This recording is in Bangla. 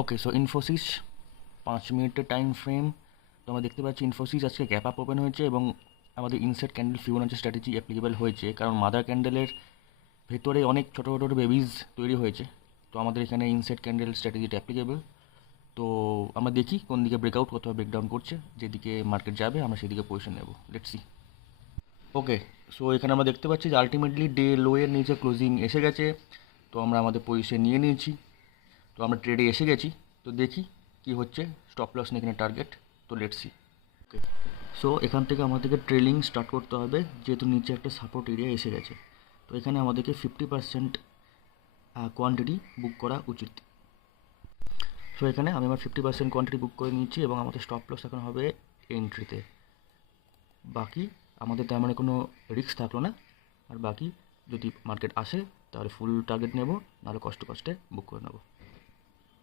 ওকে, সো ইনফোসিস 5 মিনিটের টাইম ফ্রেম। তো আমরা দেখতে পাচ্ছি ইনফোসিস আজকে গ্যাপ আপ ওপেন হয়েছে এবং আমাদের inset candle Fibonacci strategy applicable হয়েছে, কারণ মাদার ক্যান্ডেলের ভেতরে অনেক ছোটো ছোটো বেবিজ তৈরি হয়েছে। তো আমাদের এখানে ইনসেট ক্যান্ডেল স্ট্র্যাটেজিটা অ্যাপ্লিকেবল। তো আমরা দেখি কোন দিকে ব্রেকআউট অথবা ব্রেকডাউন করছে, যেদিকে মার্কেট যাবে আমরা সেদিকে পজিশন নেব। Let's see. ওকে, সো এখানে আমরা দেখতে পাচ্ছি যে আলটিমেটলি ডে লোয়ের নিচে ক্লোজিং এসে গেছে। তো আমরা আমাদের পজিশন নিয়ে নিয়েছি। তো আমরা ট্রেডে এসে গেছি। তো দেখি কি হচ্ছে, স্টপ লস নিয়ে এখানে টার্গেট। তো লেটস সি। ওকে, সো এখান থেকে আমাদেরকে ট্রেলিং স্টার্ট করতে হবে, যেহেতু নিচে একটা সাপোর্ট এরিয়া এসে গেছে। তো এখানে আমাদেরকে 50% কোয়ান্টিটি বুক করা উচিত। সো এখানে আমি আমার 50% কোয়ান্টিটি বুক করে নিচ্ছি এবং আমাদের স্টপ লস এখন হবে এন্ট্রিতে। বাকি আমাদের তার মানে কোনো রিস্ক থাকলো না। আর বাকি যদি মার্কেট আসে তাহলে ফুল টার্গেট নেব, নাহলে কষ্টে বুক করে নেব।